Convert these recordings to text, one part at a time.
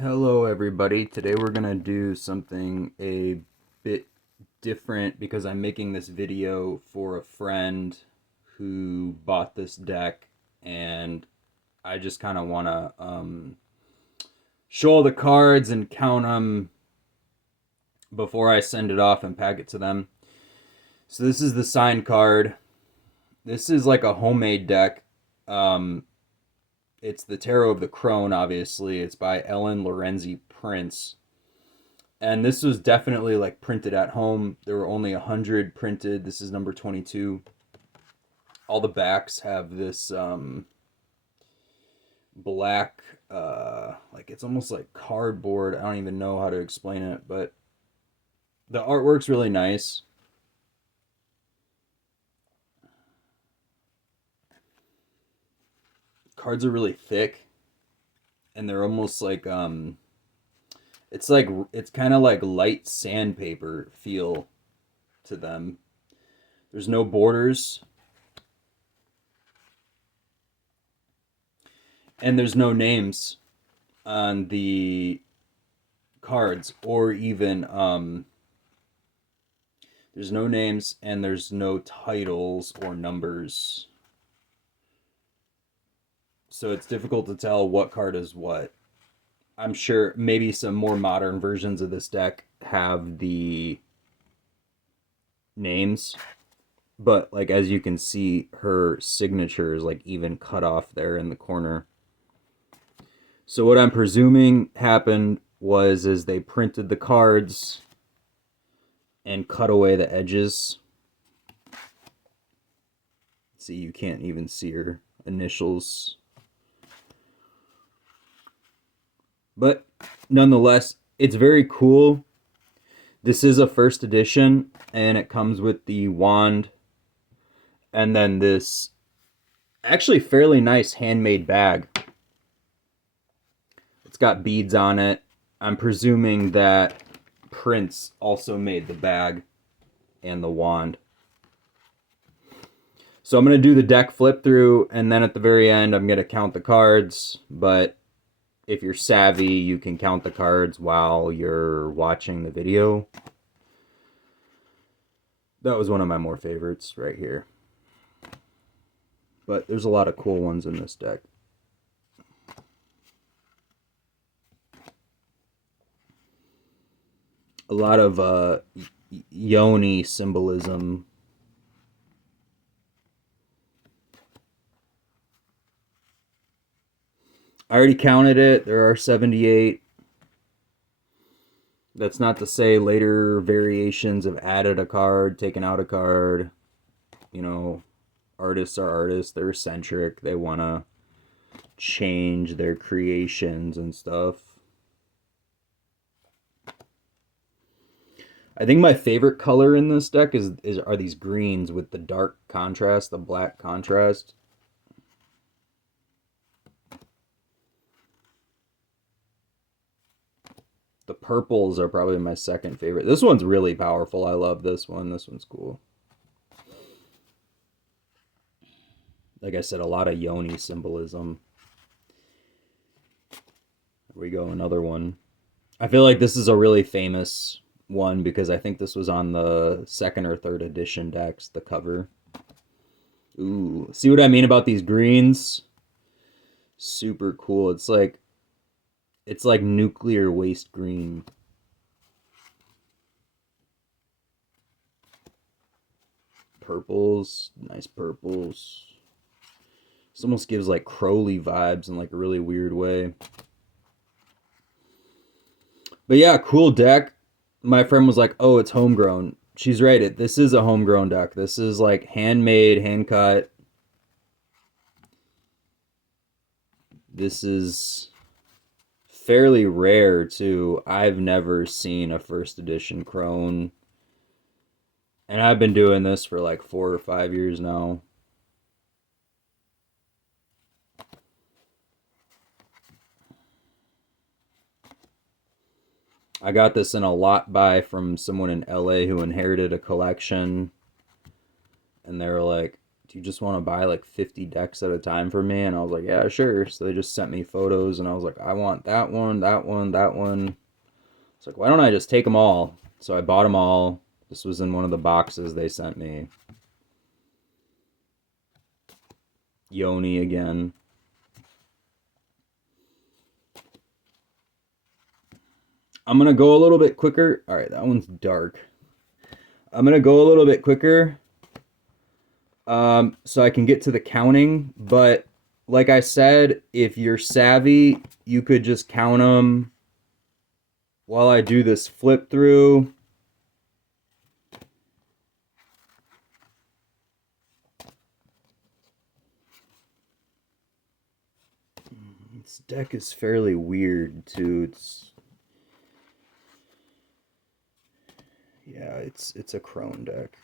Hello everybody. Today we're gonna do something a bit different because I'm making this video for a friend who bought this deck, and I just kind of want to show all the cards and count them before I send it off and pack it to them. So this is the signed card. This is like a homemade deck. Um, it's the Tarot of the Crone, obviously. It's by Ellen Lorenzi Prince. And this was definitely like printed at home. There were only 100 printed. This is number 22. All the backs have this black, like it's almost like cardboard. I don't even know how to explain it, but the artwork's really nice. Cards are really thick, and they're almost like it's kind of like light sandpaper feel to them. There's no borders, and there's no names on the cards, or even there's no names and there's no titles or numbers, so it's difficult to tell what card is what. I'm sure maybe some more modern versions of this deck have the names, but like as you can see, her signature is like even cut off there in the corner. So what I'm presuming happened was is they printed the cards and cut away the edges. See, you can't even see her initials. But nonetheless, it's very cool. This is a first edition, and it comes with the wand and then this actually fairly nice handmade bag. It's got beads on it. I'm presuming that Prince also made the bag and the wand. So I'm going to do the deck flip through, and then at the very end I'm going to count the cards. But if you're savvy, you can count the cards while you're watching the video. That was one of my more favorites right here. But there's a lot of cool ones in this deck. A lot of yoni symbolism. I already counted it. There are 78. That's not to say later variations have added a card, taken out a card. You know, artists are artists. They're eccentric. They want to change their creations and stuff. I think my favorite color in this deck are these greens with the dark contrast, the black contrast. The purples are probably my second favorite. This one's really powerful. I love this one. This one's cool. Like I said, a lot of yoni symbolism. Here we go, another one. I feel like this is a really famous one because I think this was on the second or third edition decks, the cover. Ooh, see what I mean about these greens? Super cool. It's like nuclear waste green. Purples, nice purples. This almost gives like Crowley vibes in like a really weird way. But yeah, cool deck. My friend was like, "Oh, it's homegrown." She's right. This is a homegrown deck. This is like handmade, hand cut. This is fairly rare too. I've never seen a first edition Crone, and I've been doing this for like 4 or 5 years now. I got this in a lot buy from someone in LA who inherited a collection, and they were like, do you just want to buy like 50 decks at a time for me? And I was like, yeah, sure. So they just sent me photos, and I was like, I want that one, that one, that one. It's like, why don't I just take them all? So I bought them all. This was in one of the boxes they sent me. Yoni again. I'm going to go a little bit quicker. All right, that one's dark. I'm going to go a little bit quicker so I can get to the counting. But like I said, if you're savvy, you could just count them while I do this flip through. This deck is fairly weird too. It's a Crone deck.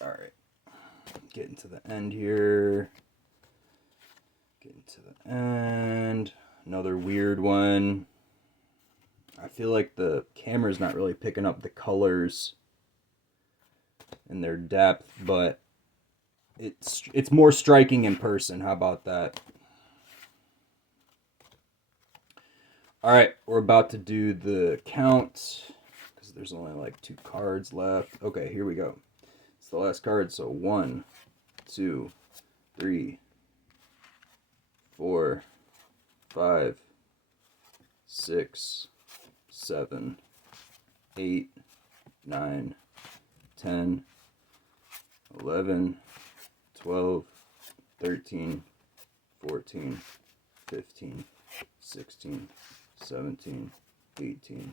All right, getting to the end here. Getting to the end. Another weird one. I feel like the camera's not really picking up the colors and their depth, but it's more striking in person. How about that? All right, we're about to do the count because there's only like 2 cards left. Okay, here we go. It's the last card. So 1, 2, 3, 4, 5, 6, 7, 8, 9, 10, 11, 12, 13, 14, 15, 16, 17, 18,